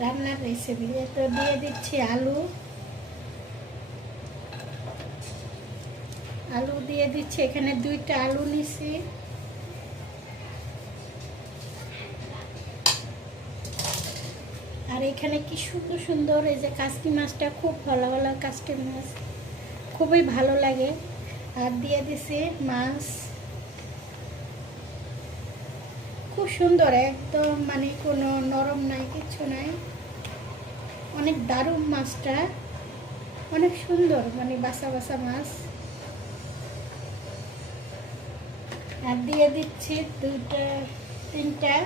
রান্নার রেসিপি। তো দিয়ে দিচ্ছি আলু, আলু দিয়ে দিচ্ছি, এখানে 2টা আলু নিছি। আর এখানে কি সুন্দর সুন্দর এই যে কাসকি মাছটা, খুব ভালো ভালো কাসকি মাছ, খুবই ভালো লাগে। আর দিয়ে দিছি মাছ, খুব সুন্দর একদম, মানে কোনো নরম নাই, কিচ্ছু নাই, অনেক দারুণ মাছটা, অনেক সুন্দর, মানে বাসা বাসা মাছ। আর দিয়ে দিচ্ছি 3টা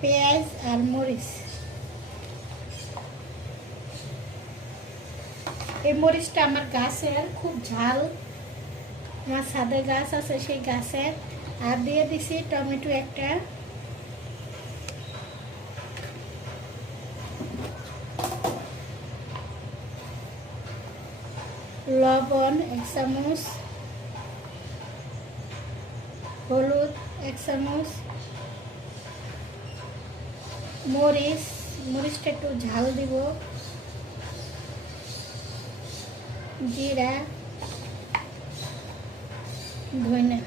পেঁয়াজ আর মরিচ। এই মরিচটা আমার গাছের, খুব ঝাল, আমার ছাদে গাছ আছে সেই গাছের। আর দিয়ে দিছি টমেটো একটা, লবণ 1 চামচ, হলুদ 1 চামচ, মরিচটা একটু ঝাল দিব, জিরা, ধনিয়া।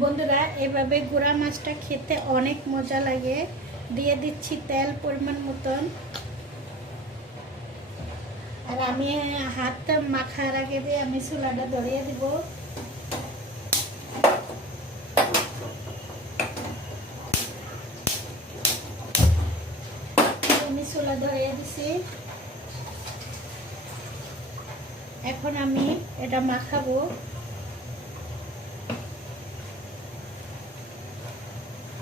বন্ধুরা, এভাবে গুঁড়া মাছটা খেতে অনেক মজা লাগে। দিয়ে দিচ্ছি তেল পরিমাণ মতন। আর আমি হাতটা মাখার আগে দিয়ে আমি চুলাটা ধরিয়ে দিব। আমি চুলা ধরিয়ে দিছি, এখন আমি এটা মাখাবো।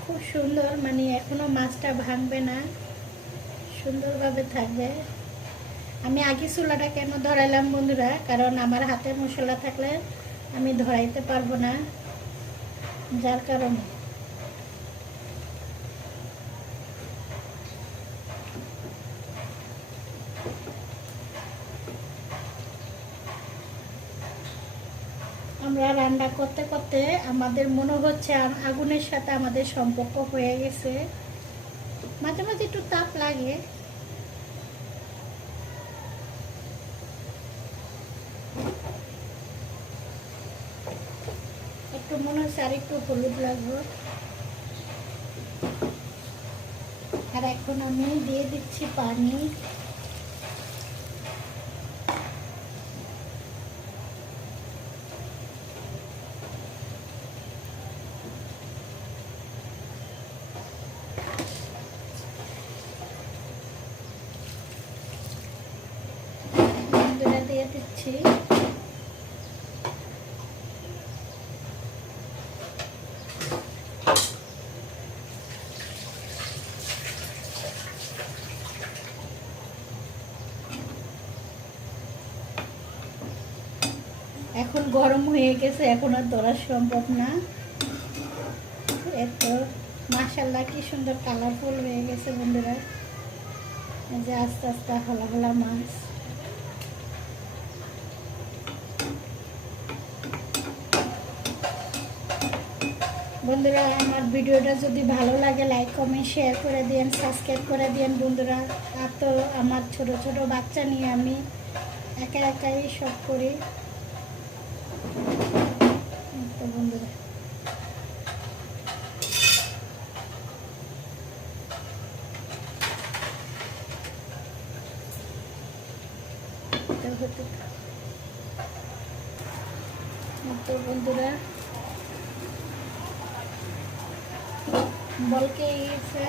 খুব সুন্দর, মানে এখনো মাছটা ভাঙবে না, সুন্দরভাবে থাকবে। আমি আগে চুলাটা কেন ধরাইলাম বন্ধুরা, কারণ আমার হাতে মশলা থাকলে আমি ধরাইতে পারবো না, যার কারণে। আমরা রান্না করতে করতে আমাদের মনে হচ্ছে আগুনের সাথে আমাদের সম্পর্ক হয়ে গেছে। মাঝে মাঝে একটু তাপ লাগে, একটু মনে হচ্ছে আর একটু হলুদ লাগবে। আর এখন আমি দিয়ে দিচ্ছি পানি। দিয়ে দিচ্ছি এখন গরম হয়ে গেছে, এখন আর ধরা সম্ভব না। এত মাশাআল্লাহ কি সুন্দর কালারফুল হয়ে গেছে বন্ধুরা, এই যে আস্তে আস্তে হলা হলা মাছ। বন্ধুরা, আমার ভিডিওটা যদি ভালো লাগে লাইক কমেন্ট শেয়ার করে দিন, সাবস্ক্রাইব করে দিন বন্ধুরা। আর তো আমার ছোট ছোট বাচ্চা নিয়ে আমি একা একাই সব করি। তো বন্ধুরা, তো বন্ধুরা বলকে গেছে।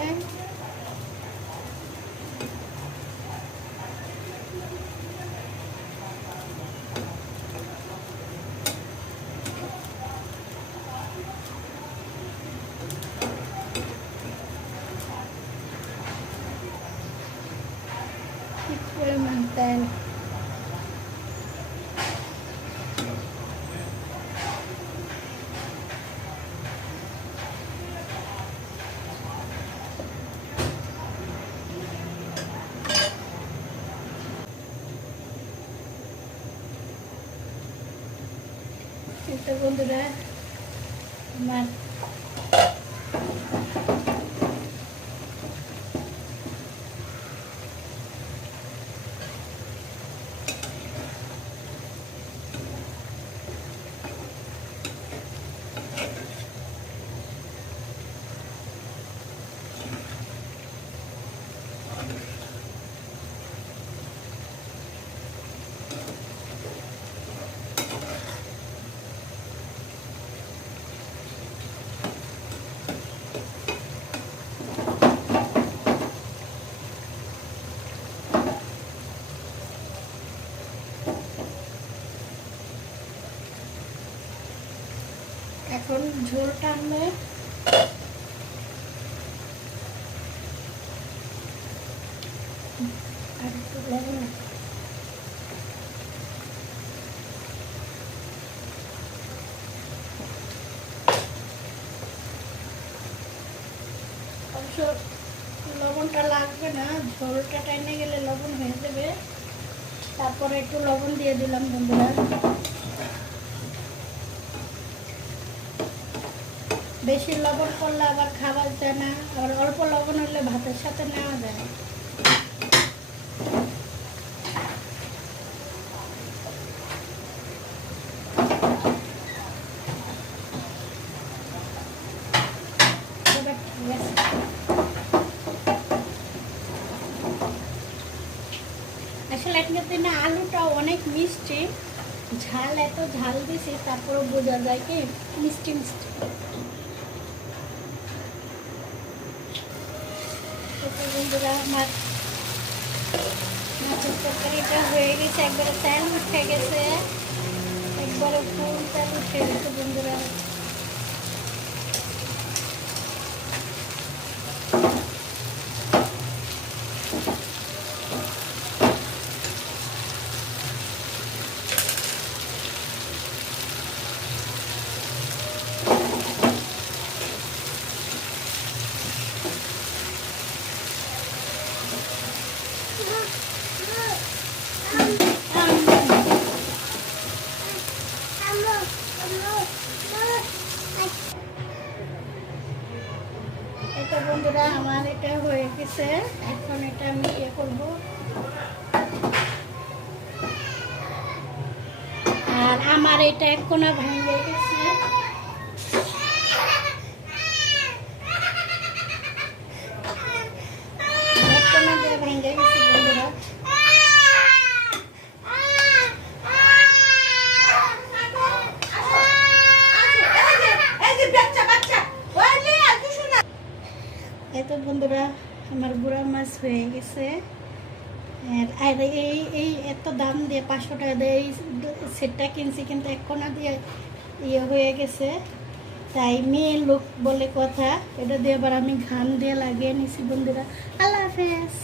পরিমাণ তেল, এই তো বন্ধুরা আমার এখন ঝোল টানবে। আর একটু লবণ অবশ্য লবণটা লাগবে না, ঝোলটা টাইনে গেলে লবণ হয়ে যাবে। তারপরে একটু লবণ দিয়ে দিলাম বন্ধুরা। বেশি লবণ করলে আবার খাবার যায় না, আবার অল্প লবণ হলে ভাতের সাথে নেওয়া যায়। এবার ঠিক আছে। আসলে এখানের দিনে আলুটা অনেক মিষ্টি, ঝাল এত ঝাল দিছি তারপরে বোঝা যায় কি মিষ্টি মিষ্টি। বন্ধুরা আমার মাছের তরকারিটা হয়ে গেছে, একবারে তেল উঠে গেছে, একবারে ফুল তেল উঠে গেছে বন্ধুরা। এটা বন্ধুরা আমার এটা হয়ে গেছে, এখন এটা আমি ইয়ে করবো। আর আমার এটা এক কোনা ভেঙে গেছে, এক কোনা দিয়ে ভেঙে গেছে বন্ধুরা। এত বন্ধুরা আমার গুঁড়া মাছ হয়ে গেছে। আর এই এত দাম দিয়ে 500 টাকা দিয়ে এই সেটটা কিনছি, কিন্তু এক কোনা দিয়ে ইয়ে হয়ে গেছে। তাই মেয়ে লোক বলে কথা, এটা দিয়ে আবার আমি ঘাম দিয়ে লাগিয়ে নিছি বন্ধুরা। আল্লাহ হাফেজ।